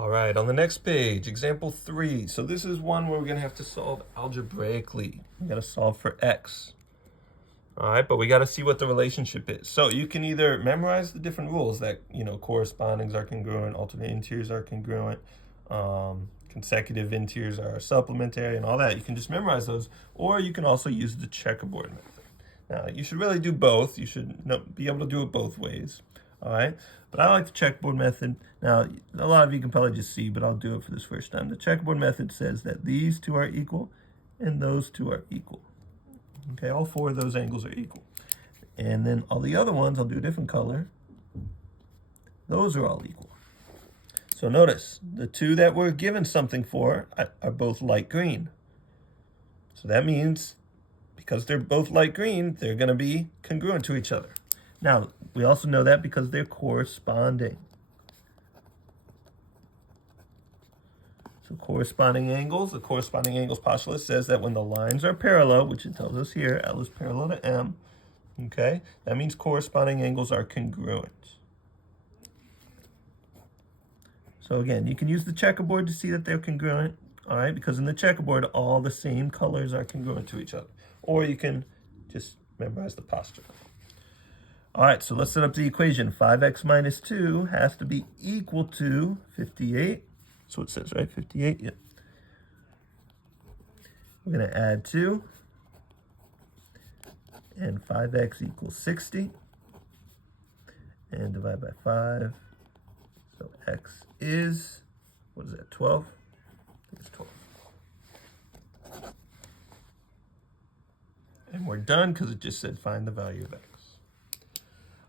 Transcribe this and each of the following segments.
All right, on the next page, example 3. So this is one where we're going to have to solve algebraically. We got to solve for x. All right, but we got to see what the relationship is. So you can either memorize the different rules that, correspondings are congruent, alternate interiors are congruent, consecutive interiors are supplementary, and all that. You can just memorize those, or you can also use the checkerboard method. Now, you should really do both. You should be able to do it both ways. All right, but I like the checkerboard method. Now, a lot of you can probably just see, but I'll do it for this first time. The checkerboard method says that these two are equal and those two are equal. Okay, all four of those angles are equal. And then all the other ones, I'll do a different color. Those are all equal. So notice, the two that we're given something for are both light green. So that means, because they're both light green, they're going to be congruent to each other. Now, we also know that because they're corresponding. So corresponding angles, the corresponding angles postulate says that when the lines are parallel, which it tells us here, L is parallel to M, okay, that means corresponding angles are congruent. So again, you can use the checkerboard to see that they're congruent, all right, because in the checkerboard, all the same colors are congruent to each other. Or you can just memorize the postulate. All right, so let's set up the equation. 5x minus 2 has to be equal to 58. That's what it says, right? 58, yep. We're going to add 2. And 5x equals 60. And divide by 5. So x is, what is that, 12? I think it's 12. And we're done because it just said find the value of x.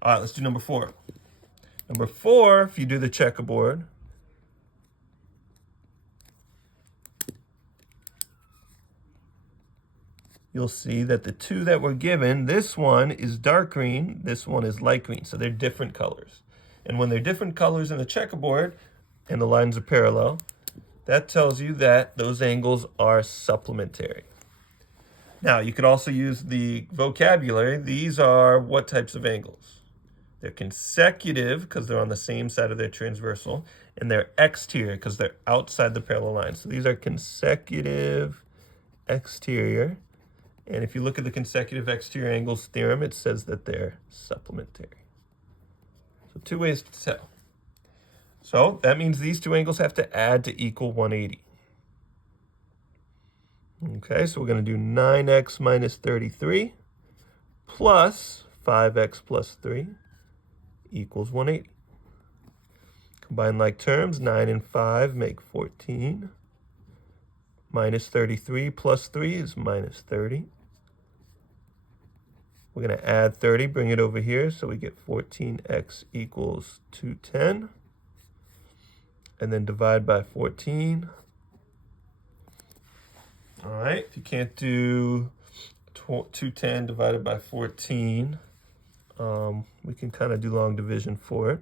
All right, let's do number 4. Number 4, if you do the checkerboard, you'll see that the two that we're given, this one is dark green, this one is light green, so they're different colors. And when they're different colors in the checkerboard and the lines are parallel, that tells you that those angles are supplementary. Now, you could also use the vocabulary. These are what types of angles? They're consecutive because they're on the same side of their transversal, and they're exterior because they're outside the parallel line. So these are consecutive exterior. And if you look at the consecutive exterior angles theorem, it says that they're supplementary. So 2 ways to tell. So that means these two angles have to add to equal 180. Okay, so we're going to do 9x minus 33 plus 5x plus 3 equals 180. Combine like terms, 9 and 5 make 14. Minus 33 plus 3 is minus 30. We're going to add 30, bring it over here, so we get 14x equals 210. And then divide by 14. All right, if you can't do 210 divided by 14, we can kind of do long division for it.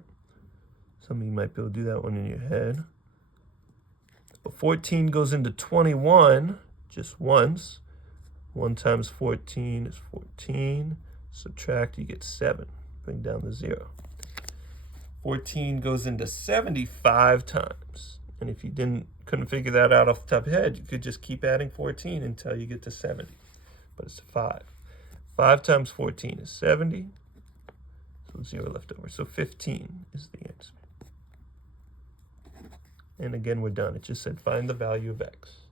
Some of you might be able to do that one in your head. But 14 goes into 21 just once. 1 times 14 is 14. Subtract, you get 7. Bring down the 0. 14 goes into 75 times. And if you couldn't figure that out off the top of your head, you could just keep adding 14 until you get to 70. But it's 5. 5 times 14 is 70. So 0 left over. So 15 is the answer. And again, we're done. It just said find the value of x.